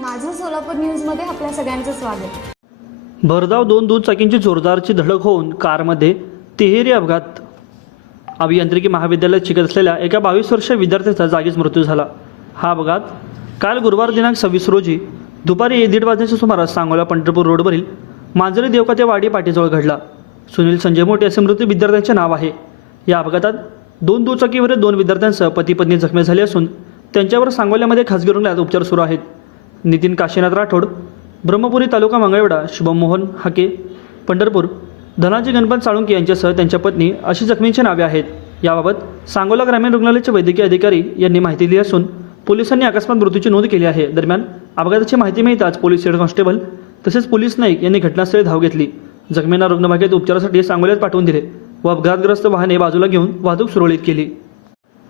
माझं सोलापूर न्यूजमध्ये आपल्या सगळ्यांचं स्वागत. भरधाव दोन दुचाकींची जोरदारची धडक होऊन कारमध्ये तिहेरी अपघात. अभियांत्रिकी महाविद्यालयात शिकत असलेल्या एका बावीस वर्षीय विद्यार्थ्याचा जागीच मृत्यू झाला. हा अपघात काल गुरुवार दिनांक सव्वीस रोजी दुपारी दीड वाजण्याच्या सुमारास सांगोला पंढरपूर रोडवरील मांजरी देवकाते वाडी पाटीजवळ घडला. सुनील संजय मोठे असे मृत्यू विद्यार्थ्यांचे नाव आहे. या अपघातात दोन दुचाकीवरील दोन विद्यार्थ्यांसह पती पत्नी जखमी झाले असून त्यांच्यावर सांगोल्यामध्ये खासगी रुग्णालयात उपचार सुरू आहेत. नितीन काशीनाथ राठोड ब्रह्मपुरी तालुका मंगळवेढा शुभम मोहन हाके पंढरपूर धनाजी गणपत साळुंके यांच्यासह त्यांच्या पत्नी अशी जखमींची नावे आहेत. याबाबत सांगोला ग्रामीण रुग्णालयाचे वैद्यकीय अधिकारी यांनी माहिती दिली असून पोलिसांनी अकस्मात मृत्यूची नोंद केली आहे. दरम्यान अपघाताची माहिती मिळताच पोलीस हेड कॉन्स्टेबल तसेच पोलीस नाईक यांनी घटनास्थळी धाव घेतली. जखमींना रुग्णभागेत उपचारासाठी सांगोल्यात पाठवून दिले व अपघातग्रस्त वाहने बाजूला घेऊन वाहतूक सुरळीत केली.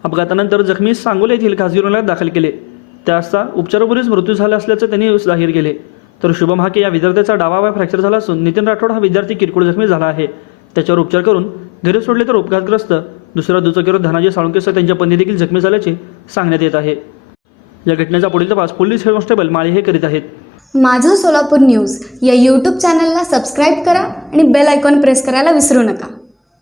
अपघातानंतर जखमी सांगोला येथील खासगी रुग्णालयात दाखल केले. त्याचा उपचारापूर्वीच मृत्यू झाला असल्याचं त्यांनी जाहीर केले. तर शुभम हाके या विद्यार्थ्याचा डावा पाय फ्रॅक्चर झाला असून नितीन राठोड हा विद्यार्थी किरकोळ जखमी झाला आहे. त्याच्यावर उपचार करून घरी सोडले तर अपघातग्रस्त दुसऱ्या दुचाकीवर धनाजी साळुंकेसह त्यांच्या पत्नी देखील जखमी झाल्याचे सांगण्यात येत आहे. या घटनेचा पुढील तपास पोलीस हेड कॉन्स्टेबल माळी हे करीत आहेत. माझं सोलापूर न्यूज या यूट्यूब चॅनलला सबस्क्राईब करा आणि बेल आयकॉन प्रेस करायला विसरू नका.